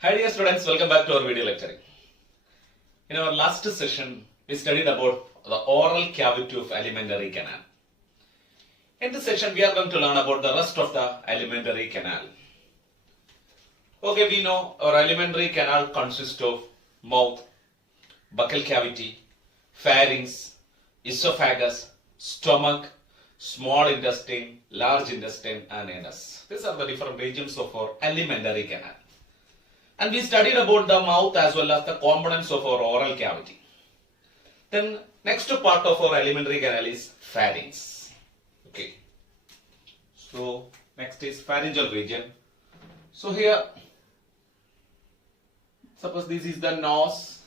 Hi dear students, welcome back to our video lecturing. In our last session, we studied about the oral cavity of alimentary canal. In this session, we are going to learn about the rest of the alimentary canal. Okay, we know our alimentary canal consists of mouth, buccal cavity, pharynx, esophagus, stomach, small intestine, large intestine and anus. These are the different regions of our alimentary canal. And we studied about the mouth as well as the components of our oral cavity. Then next part of our alimentary canal is pharynx. Okay. So next is pharyngeal region. So here, suppose this is the nose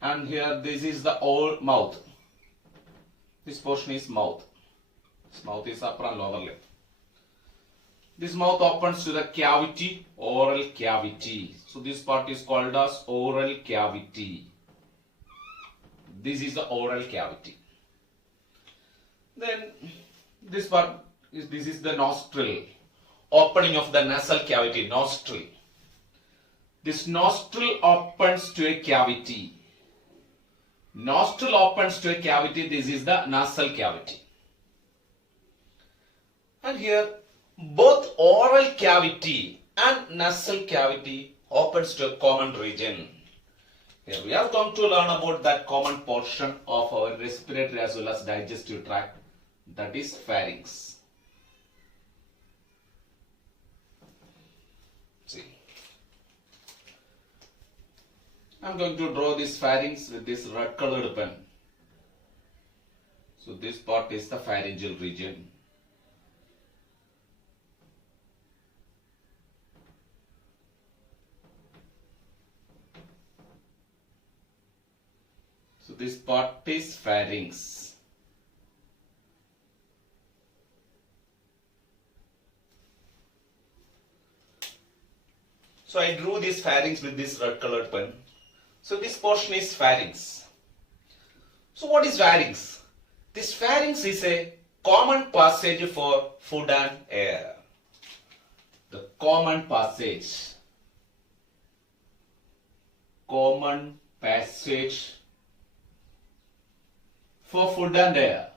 and here this is the old mouth. This portion is mouth. This mouth is upper and lower lip. This mouth opens to the cavity, oral cavity. So this part is called as oral cavity. This is the oral cavity. Then this part is the nostril. Opening of the nasal cavity, nostril. This nostril opens to a cavity. Nostril opens to a cavity. This is the nasal cavity. And here both oral cavity and nasal cavity opens to a common region. Here we have come to learn about that common portion of our respiratory as well as digestive tract, that is pharynx. See, I am going to draw this pharynx with this red colored pen. So this part is the pharyngeal region. So this part is pharynx. So I drew this pharynx with this red colored pen. So this portion is pharynx. So what is pharynx? This pharynx is a common passage for food and air. The common passage. Common passage for food and air.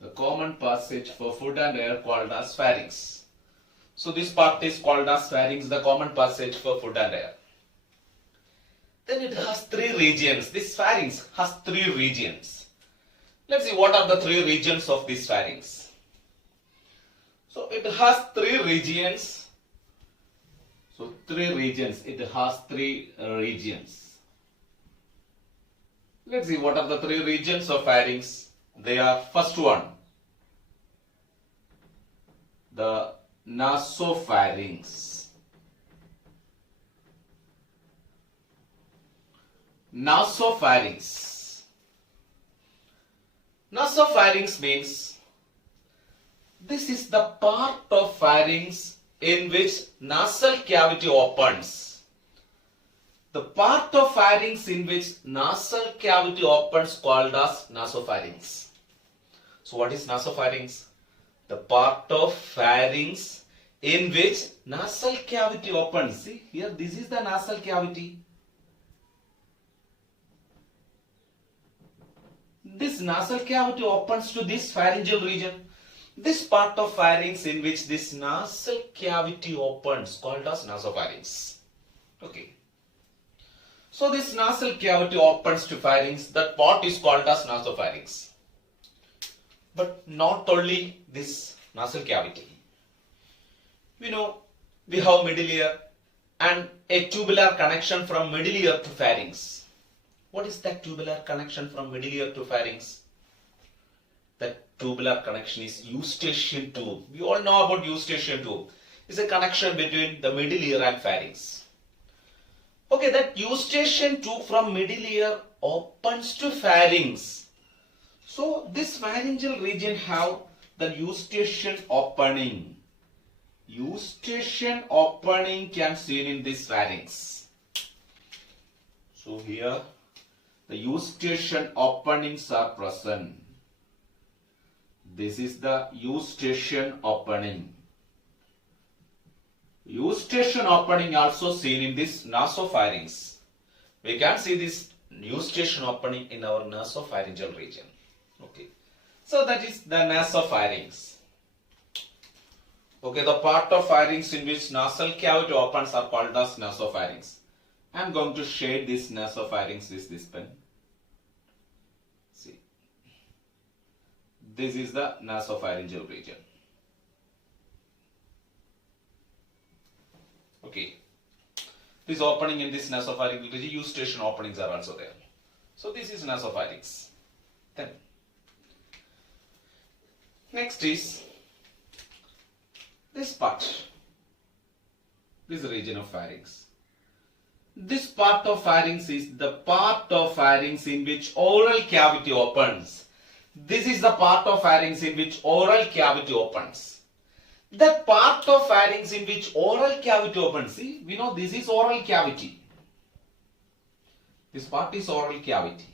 The common passage for food and air called as pharynx. So this part is called as pharynx, the common passage for food and air. Then it has three regions. This pharynx has three regions. Let's see what are the three regions of this pharynx. So it has three regions. So three regions. It has three regions. Let's see what are the three regions of pharynx. They are, first one, the nasopharynx. Nasopharynx. Nasopharynx means this is the part of pharynx in which nasal cavity opens. The part of pharynx in which nasal cavity opens called as nasopharynx. So what is nasopharynx? The part of pharynx in which nasal cavity opens. See here, this is the nasal cavity. This nasal cavity opens to this pharyngeal region. This part of pharynx in which this nasal cavity opens called as nasopharynx. Okay. So this nasal cavity opens to pharynx, that part is called as nasopharynx. But not only this nasal cavity. We know we have middle ear and a tubular connection from middle ear to pharynx. What is that tubular connection from middle ear to pharynx? That tubular connection is eustachian tube. We all know about eustachian tube. It's a connection between the middle ear and pharynx. Okay, that eustachian tube from middle ear opens to pharynx. So this pharyngeal region have the eustachian opening. Eustachian opening can seen in this pharynx. So here the eustachian openings are present. This is the eustachian opening. eustachian opening also seen in this nasopharynx. We can see this eustachian opening in our nasopharyngeal region. Okay. So that is the nasopharynx. Okay, the part of pharynx in which nasal cavity opens are called as nasopharynx. I am going to shade this nasopharynx with this pen. See, this is the nasopharyngeal region. Okay, this opening in this nasopharyngeal region, eustachian openings are also there. So this is nasopharynx. Then next is this part, this region of pharynx. This part of pharynx is the part of pharynx in which oral cavity opens. This is the part of pharynx in which oral cavity opens. That part of pharynx in which oral cavity opens, see, we know this is oral cavity. This part is oral cavity.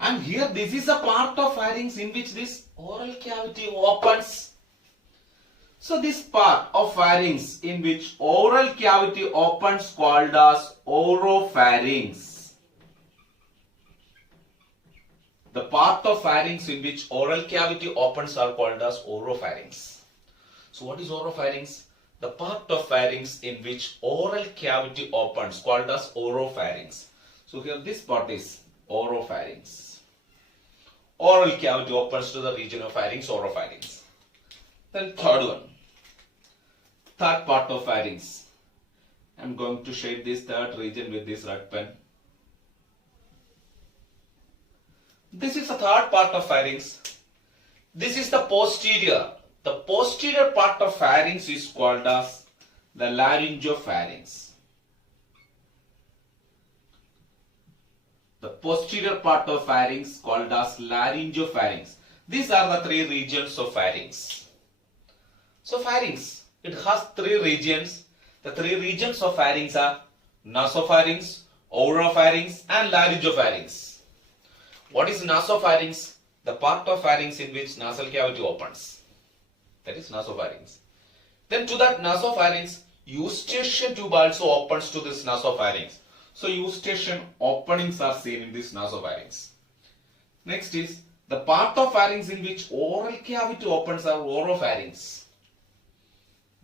And here this is a part of pharynx in which this oral cavity opens. So this part of pharynx in which oral cavity opens called as oropharynx. The part of pharynx in which oral cavity opens are called as oropharynx. So what is oropharynx? The part of pharynx in which oral cavity opens called as oropharynx. So here this part is oropharynx. Oral cavity opens to the region of pharynx, oropharynx. Then third one, third part of pharynx. I am going to shade this third region with this red pen. This is the third part of pharynx. This is the posterior. The posterior part of pharynx is called as the laryngopharynx. The posterior part of pharynx called as laryngopharynx. These are the three regions of pharynx. So pharynx, it has three regions. The three regions of pharynx are nasopharynx, oropharynx and laryngopharynx. What is nasopharynx? The part of pharynx in which nasal cavity opens. That is nasopharynx. Then to that nasopharynx, eustachian tube also opens to this nasopharynx. So eustachian openings are seen in this nasopharynx. Next is the part of pharynx in which oral cavity opens are oropharynx.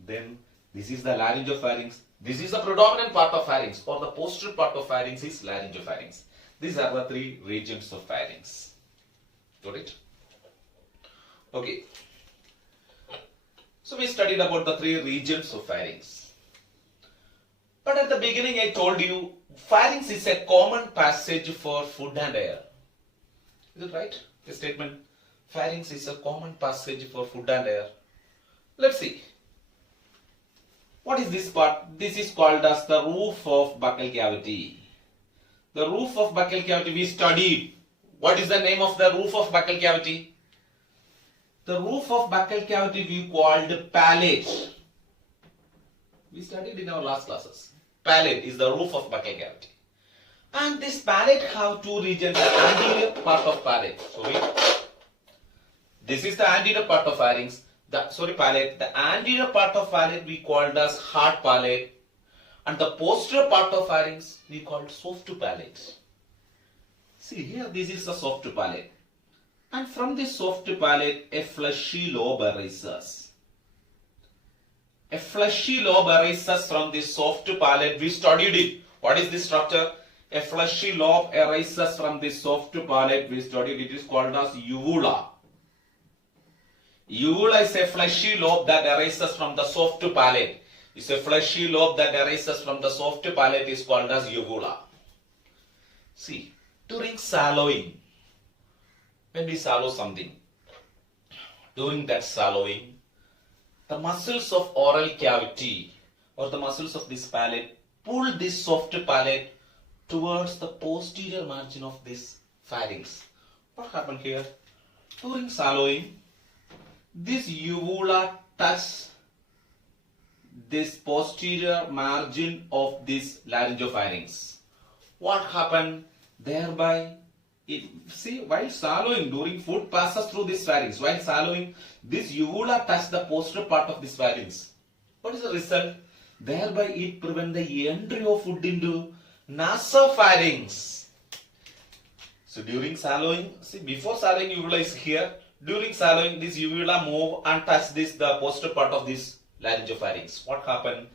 Then this is the laryngopharynx. This is the predominant part of pharynx, or the posterior part of pharynx is laryngopharynx. These are the three regions of pharynx. Got it? Okay. So we studied about the three regions of pharynx. But at the beginning I told you pharynx is a common passage for food and air. Is it right? The statement, pharynx is a common passage for food and air. Let's see. What is this part? This is called as the roof of buccal cavity. The roof of buccal cavity we studied. What is the name of the roof of buccal cavity? The roof of buccal cavity we called palate. We studied in our last classes. Palate is the roof of buccal cavity. And this palate have two regions, the anterior part of palate. This is the anterior part of pharynx. Palate. The anterior part of palate we called as hard palate, and the posterior part of pharynx we called soft palate. See here, this is the soft palate, and from this soft palate a fleshy lobe arises. A fleshy lobe arises from this soft palate. We studied it. What is this structure? A fleshy lobe arises from this soft palate. We studied it. Is called as uvula. Uvula is a fleshy lobe that arises from the soft palate. It's a fleshy lobe that arises from the soft palate is called as uvula. See, during swallowing, when we swallow something, during that swallowing, the muscles of oral cavity or the muscles of this palate pull this soft palate towards the posterior margin of this pharynx. What happened here? During swallowing, this uvula touches this posterior margin of this laryngopharynx. What happened? Thereby, while swallowing, during food passes through this pharynx. While swallowing, this uvula touches the posterior part of this pharynx. What is the result? Thereby it prevents the entry of food into nasopharynx. So during swallowing, see before swallowing uvula is here. During swallowing, this uvula move and touch the posterior part of this laryngopharynx. What happened?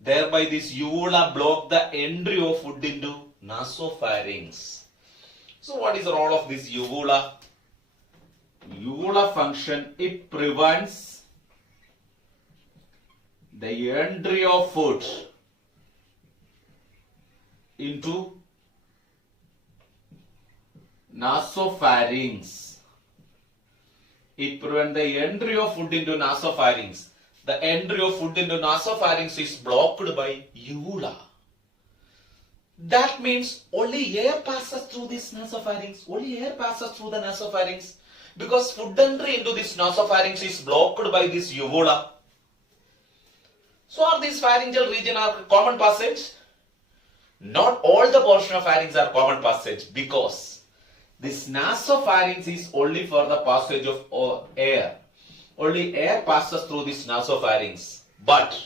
Thereby this uvula block the entry of food into nasopharynx. So what is the role of this uvula? Uvula function, it prevents the entry of food into nasopharynx. It prevents the entry of food into nasopharynx. The entry of food into nasopharynx is blocked by uvula. That means only air passes through this nasopharynx. Only air passes through the nasopharynx. Because food entry into this nasopharynx is blocked by this uvula. So are these pharyngeal region are common passage? Not all the portion of pharynx are common passage, because this nasopharynx is only for the passage of air. Only air passes through this nasopharynx. But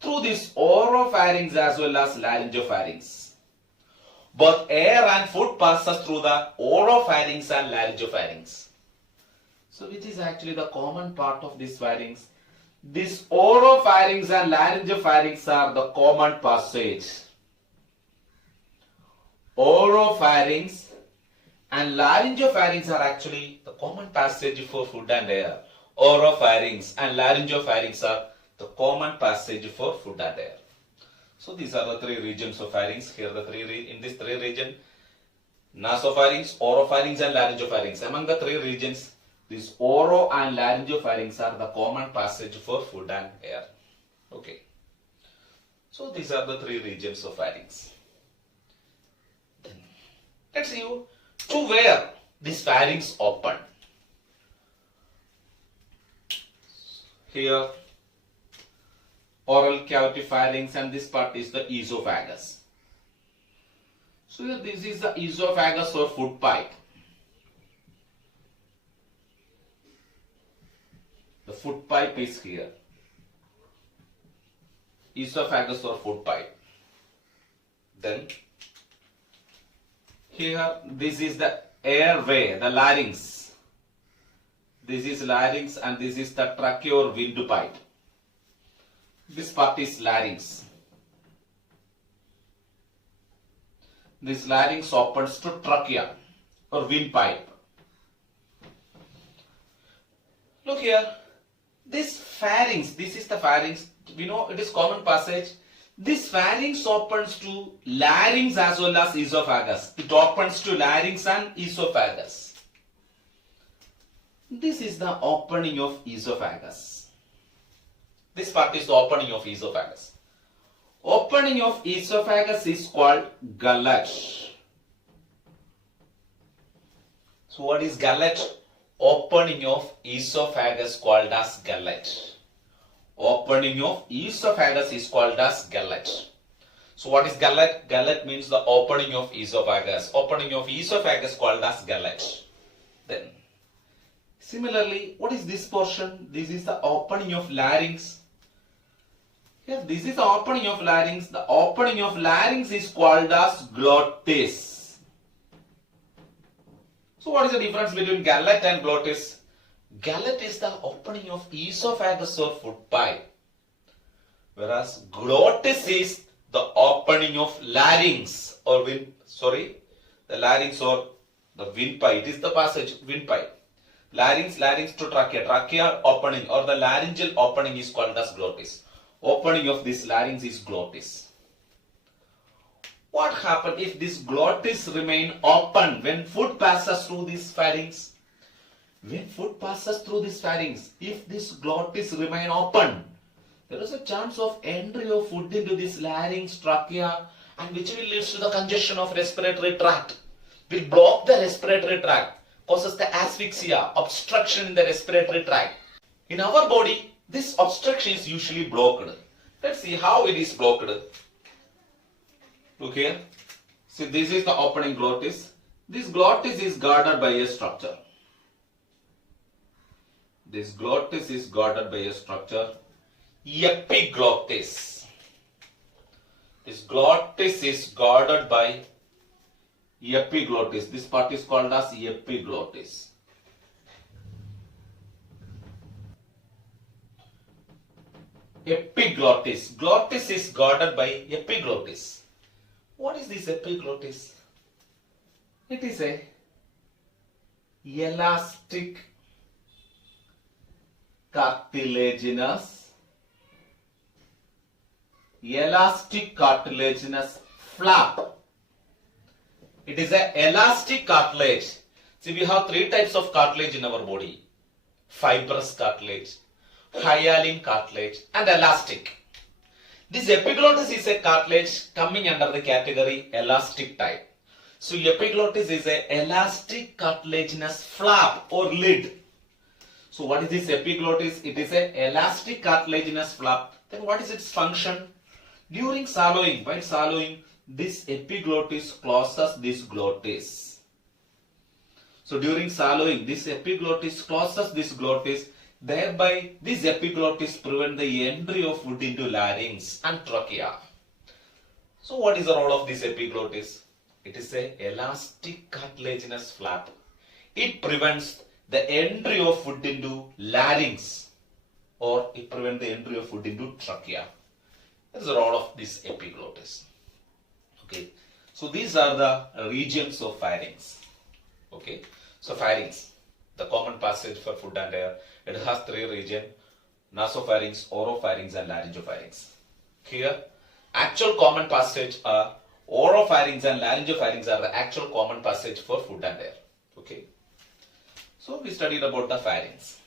through this oropharynx as well as laryngopharynx, both air and food passes through the oropharynx and laryngopharynx. So which is actually the common part of this pharynx? This oropharynx and laryngopharynx are the common passage. Oropharynx and laryngopharynx are actually the common passage for food and air. Oropharynx and laryngopharynx are the common passage for food and air. So these are the three regions of pharynx. Here the in this three region, nasopharynx, oropharynx and laryngopharynx. Among the three regions, these oro and laryngopharynx are the common passage for food and air. Okay. So these are the three regions of pharynx. Then let's see to where this pharynx open. Here oral cavity pharynx, and this part is the esophagus. So here this is the esophagus or food pipe. The food pipe is here. Esophagus or food pipe. Then here this is the airway, the larynx. This is larynx and this is the trachea or windpipe. This part is larynx. This larynx opens to trachea or windpipe. Look here. This pharynx, this is the pharynx. We know it is common passage. This pharynx opens to larynx as well as esophagus. It opens to larynx and esophagus. This is the opening of esophagus. This part is the opening of esophagus. Opening of esophagus is called gullet. So what is gullet? Opening of esophagus called as gullet. Opening of esophagus is called as gullet. So what is gullet? Gullet means the opening of esophagus. Opening of esophagus called as gullet. Then similarly, what is this portion? This is the opening of larynx. Here, this is the opening of larynx. The opening of larynx is called as glottis. So what is the difference between gullet and glottis? Gullet is the opening of esophagus or food pipe, whereas glottis is the opening of larynx or the larynx or the windpipe. It is the passage windpipe. Larynx to trachea. Trachea opening or the laryngeal opening is called as glottis. Opening of this larynx is glottis. What happens if this glottis remain open when food passes through this pharynx? When food passes through this pharynx, if this glottis remain open, there is a chance of entry of food into this larynx, trachea, and which will lead to the congestion of respiratory tract. Will block the respiratory tract, causes the asphyxia, obstruction in the respiratory tract. In our body, this obstruction is usually blocked. Let's see how it is blocked. Look here. See, this is the opening glottis. This glottis is guarded by a structure. This glottis is guarded by a structure. epiglottis. This glottis is guarded by epiglottis. This part is called as epiglottis. Epiglottis. Glottis is guarded by epiglottis. What is this epiglottis? It is a elastic cartilaginous flap. It is an elastic cartilage. See, we have three types of cartilage in our body: fibrous cartilage, hyaline cartilage, and elastic. This epiglottis is a cartilage coming under the category elastic type. So epiglottis is a elastic cartilaginous flap or lid. So what is this epiglottis? It is a elastic cartilaginous flap. Then what is its function? During swallowing, while swallowing, this epiglottis closes this glottis. So during swallowing, this epiglottis closes this glottis. Thereby, this epiglottis prevent the entry of food into larynx and trachea. So what is the role of this epiglottis? It is a elastic cartilaginous flap. It prevents the entry of food into larynx, or it prevents the entry of food into trachea. That is the role of this epiglottis. Okay. So these are the regions of pharynx. Okay. So pharynx, the common passage for food and air. It has three regions: nasopharynx, oropharynx, and laryngopharynx. Here, actual common passage are oropharynx and laryngopharynx are the actual common passage for food and air. Okay. So we studied about the pharynx.